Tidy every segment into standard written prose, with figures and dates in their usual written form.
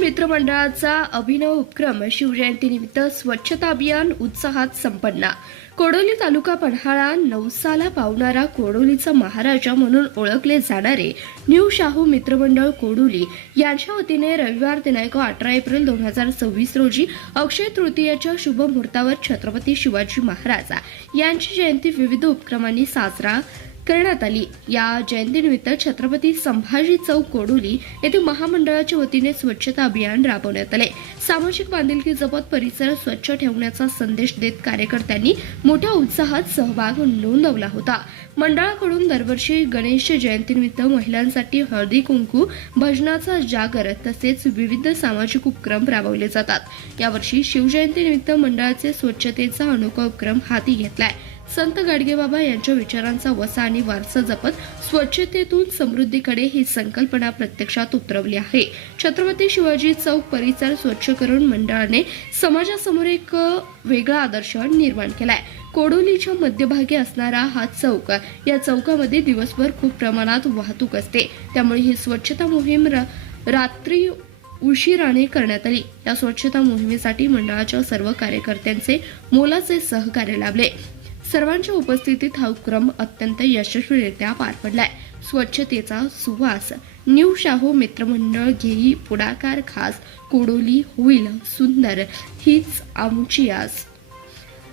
मित्रमंडळाचा अभिनव उपक्रम शिवजयंतीनिमित्त स्वच्छता अभियान उत्साहात संपन्न। कोडोली तालुका पन्हाळा नवसाला पावणारा कोडोलीचा महाराजा म्हणून ओळखले जाणारे न्यू शाहू मित्रमंडळ कोडोली यांच्या वतीने रविवार दिनांक 18 एप्रिल 2026 रोजी अक्षय तृतीयेच्या शुभ मुहूर्तावर छत्रपती शिवाजी महाराज यांची जयंती विविध उपक्रमांनी साजरा करण्यात आली। या जयंतीनिमित्त छत्रपती संभाजी चौक कोडोली येथे महामंडळाच्या वतीने स्वच्छता अभियान राबवण्यात आले। सामाजिक बांधिलकी जपत परिसर स्वच्छ ठेवण्याचा संदेश देत कार्यकर्त्यांनी मोठ्या उत्साहात सहभाग नोंदवला होता। मंडळाकडून दरवर्षी गणेश जयंतीनिमित्त महिलांसाठी हळदी कुंकू, भजनाचा जागर तसेच विविध सामाजिक उपक्रम राबवले जातात। यावर्षी शिवजयंतीनिमित्त मंडळाचे स्वच्छतेचा अनोखा उपक्रम हाती घेतलाय। संत गाडगेबाबा यांच्या विचारांचा वसा आणि वारसा जपत स्वच्छतेतून समृद्धीकडे ही संकल्पना प्रत्यक्षात उतरवली आहे। छत्रपती शिवाजी चौक परिसर स्वच्छ करून मंडळाने समाजासमोर एक वेगळा आदर्श निर्माण केलाय। कोडोलीच्या मध्यभागी असणारा हा चौक, या चौकामध्ये दिवसभर खूप प्रमाणात वाहतूक असते, त्यामुळे ही स्वच्छता मोहीम रात्री उशिराने करण्यात आली। या स्वच्छता मोहिमेसाठी मंडळाच्या सर्व कार्यकर्त्यांचे मोलाचे सहकार्य लाभले। सर्वांच्या उपस्थितीत हा उपक्रम अत्यंत यशस्वीरित्या पार पडलाय। स्वच्छतेचा सुवास न्यू शाहू मित्रमंडळ घेई पुढाकार, खास कोडोली होईल सुंदर, हीच आमची आस।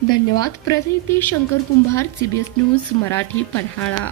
धन्यवाद। प्रतिनिधी शंकर कुंभार, CBS न्यूज मराठी, पन्हाळा।